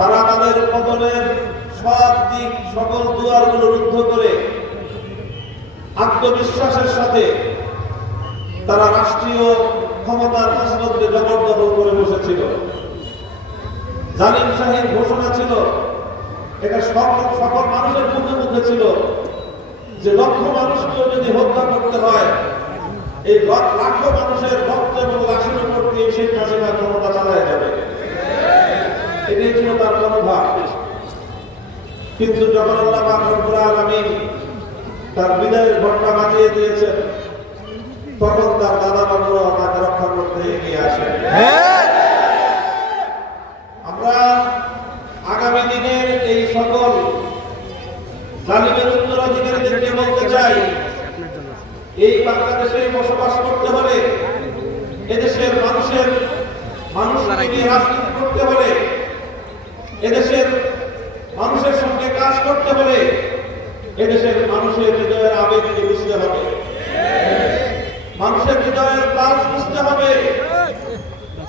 তারা তাদের পতনের সব দিক সকল দুয়ারগুলো রুদ্ধ করে আত্মবিশ্বাসের সাথে তারা রাষ্ট্রীয় ক্ষমতার মসনদে জবরদখল করে বসেছিল। জালিম শাহীর ঘোষণা ছিল, এটা সকল মানুষের মুখে মুখে ছিল যে লক্ষ মানুষকেও যদি হত্যা করতে হয় এই লাখো মানুষের রক্ত এবং লাশের উপর দিয়ে শেখ হাসিনা ক্ষমতা চালায় যাবে। এটাই ছিল তার মনোভাব। কিন্তু যখন আল্লাহ পাক রব্বুল আলামিন তার বিদায়ের ঘটনা বাজিয়ে দিয়েছেন, তখন তার দাদা বাবুরা তাকে রক্ষা করতে এগিয়ে আসেন। আমরা আগামী দিনের এই সকল জালিমের উত্তরাধিকারীদেরকে বলতে চাই, এই বাংলাদেশে বসবাস করতে হলে, এদেশের মানুষকে নিয়ে রাজনীতি করতে হলে, এদেশের মানুষের সঙ্গে কাজ করতে হলে এদেশের মানুষের হৃদয়ের আবেগকে বুঝতে হবে, মানুষের হৃদয়ের পালস বুঝতে হবে।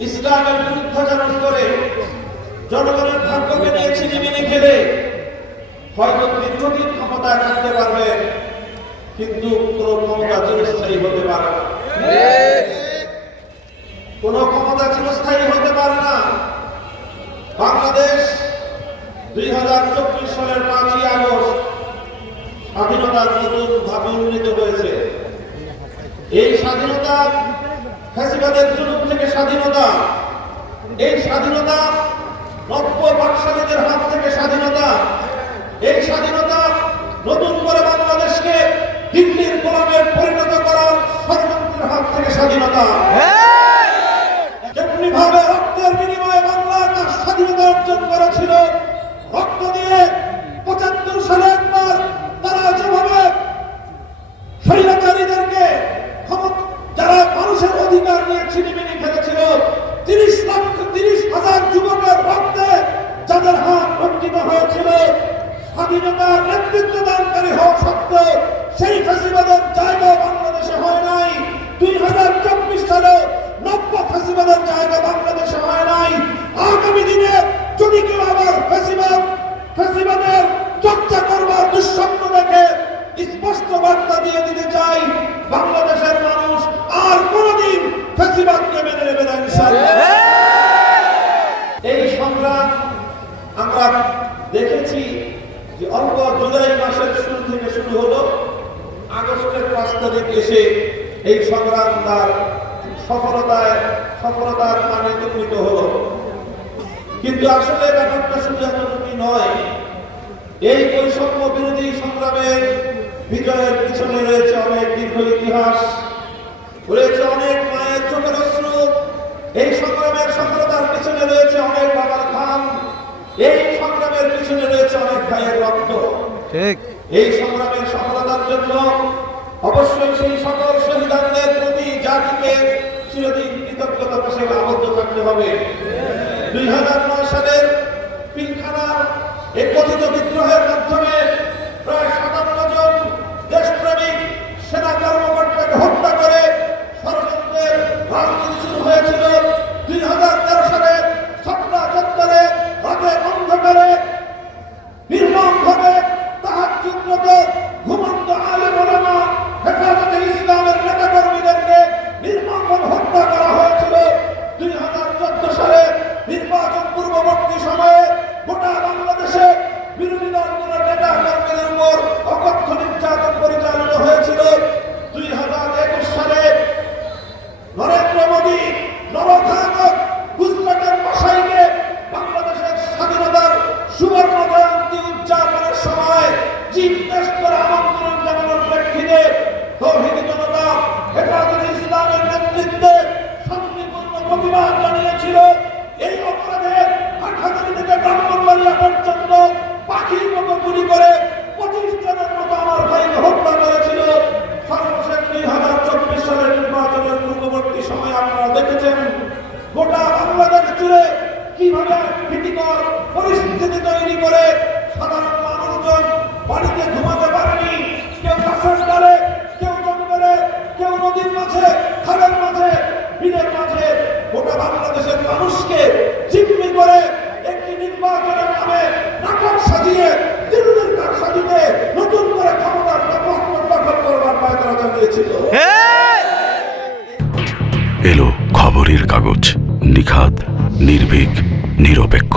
ইসলামের বিরুদ্ধাচরণ করে জনগণের ভাগ্যকে নিয়ে ছিনিমিনি খেলে হয়তো দীর্ঘদিন ক্ষমতায় থাকতে পারবে, কিন্তু কোন ক্ষমতা চিরস্থায়ী হতে পারে না। কোন ক্ষমতা চিরস্থায়ী হতে পারে না। বাংলাদেশ 2024 সালের 5ই আগস্ট স্বাধীনতার নতুন ধাপে উন্নীত হয়েছে। এই স্বাধীনতা ফ্যাসিবাদের জুলুম থেকে স্বাধীনতা, এই স্বাধীনতা নব্য বাকশালীদের হাত থেকে স্বাধীনতা, এই স্বাধীনতা নতুন করে বাংলাদেশকে দিল্লির গোলামে পরিণত করার ষড়যন্ত্রের হাত থেকে স্বাধীনতা। যেমনি ভাবে রক্তের বিনিময়ে বাংলা তার স্বাধীনতা অর্জন করেছিল, রক্ত দিয়ে 75 সালে একবার তারা যেভাবে স্বৈরাচারীদেরকে যারা মানুষের অধিকার নিয়ে ছিনিমিনি খেলেছিল, 30,000 যুবকের রক্তে যাদের হাত রঞ্জিত হয়েছিল, স্বাধীনতার নেতৃত্ব দানকারী হওয়া সত্ত্বেও সেই ফ্যাসিবাদের জায়গা বাংলাদেশে হয় নাই। 2024 সালে নব্য ফ্যাসিবাদের জায়গা বাংলাদেশে হয় নাই। আগামী দিনে যদি কেউ আবার ফ্যাসিবাদের চর্চা করবার দুঃস্বপ্ন দেখে স্পষ্ট বার্তা দিয়ে দিতে চাই, বাংলাদেশের মানুষ আর কোনদিন ফ্যাসিবাদকে মেনে নেবে না ইনশাআল্লাহ। এই সংগ্রাম আমরা দেখেছি যে অল্প জুলাই মাসের শুরু থেকে শুরু হলো, আগস্টের 5 তারিখ এসে এই সংগ্রাম তার সফলতার মানে উন্নীত হলো। কিন্তু আসলে ব্যাপারটা শুধু এতটুকুই নয়। এই বৈষম্য বিরোধী সংগ্রামের বিজয়ের পিছনে রয়েছে অনেক দীর্ঘ ইতিহাস, রয়েছে অনেক মায়ের চোখের অশ্রু। এই সংগ্রামের সফলতার পিছনে রয়েছে অনেক বাবার ঘাম, এই সংগ্রামের পিছনে রয়েছে অনেক ভাইয়ের রক্ত। ঠিক এই সংগ্রামের সফলতার জন্য অবশ্যই সেই সকল শহীদদের প্রতি জাতিকে চিরদিন কৃতজ্ঞতা হিসেবে আবদ্ধ থাকতে হবে। 2009 সালের পিলখানার এই কথিত বিদ্রোহের মাধ্যমে প্রায় 57 জন দেশপ্রেমিক সেনা কর্মকর্তাকে হত্যা করে ষড়যন্ত্রের রাজনীতি শুরু হয়েছিল। 2013 সালে ছাত্রা চত্বরে রাতে অন্ধকারে নির্মমভাবে তাহাজ্জুদরত ঘুমন্ত আলেম ওলামা হেফাজতে ইসলামের নেতাকর্মীদেরকে নির্মমভাবে হত্যা করা হয়েছিল। 2014 সালে নির্বাচন পূর্ববর্তী সময়ে গোটা বাংলাদেশে বিরোধী দলগুলোর নেতা কর্মীদের উপর অকথ্য নির্যাতন পরিচালিত হয়েছিল। 2021 সালে নরেন্দ্র মোদী নবঘাতক গুজরাটের বাসাইকে বাংলাদেশের স্বাধীনতার সুবর্ণ জয়ন্তী উদযাপনের সময় চিফ গেস্টের আমন্ত্রণ জানানোর প্রেক্ষিতে তৌহিদি জনতা হেফাজতে ইসলামের নেতৃত্বে শান্তিপূর্ণ প্রতিবাদ জানিয়েছিল। এই অপরাধে হাটহাজারী থেকে ব্রাহ্মণবাড়িয়া পর্যন্ত পাখির মতো গুলি করে 25 জনের মতো আমার ভাইকে হত্যা করেছিল। সর্বশেষ 2024 সালের নির্বাচনের পূর্ববর্তী সময়ে আপনারা দেখেছেন গোটা বাংলাদেশ জুড়ে কিভাবে ভীতিকর পরিস্থিতি তৈরি করে সাধারণ মানুষজন বাড়িতে ঘুমাতে পারেনি। কেউ গাছের ডালে, কেউ জঙ্গলে, কেউ নদীর মাঝে, খালের মাঝে, বিলের মাঝে গোটা বাংলাদেশের মানুষকে জিম্মি করে একটি নির্বাচনের এলো খবরের কাগজ, নিখাদ, নির্ভীক, নিরপেক্ষ।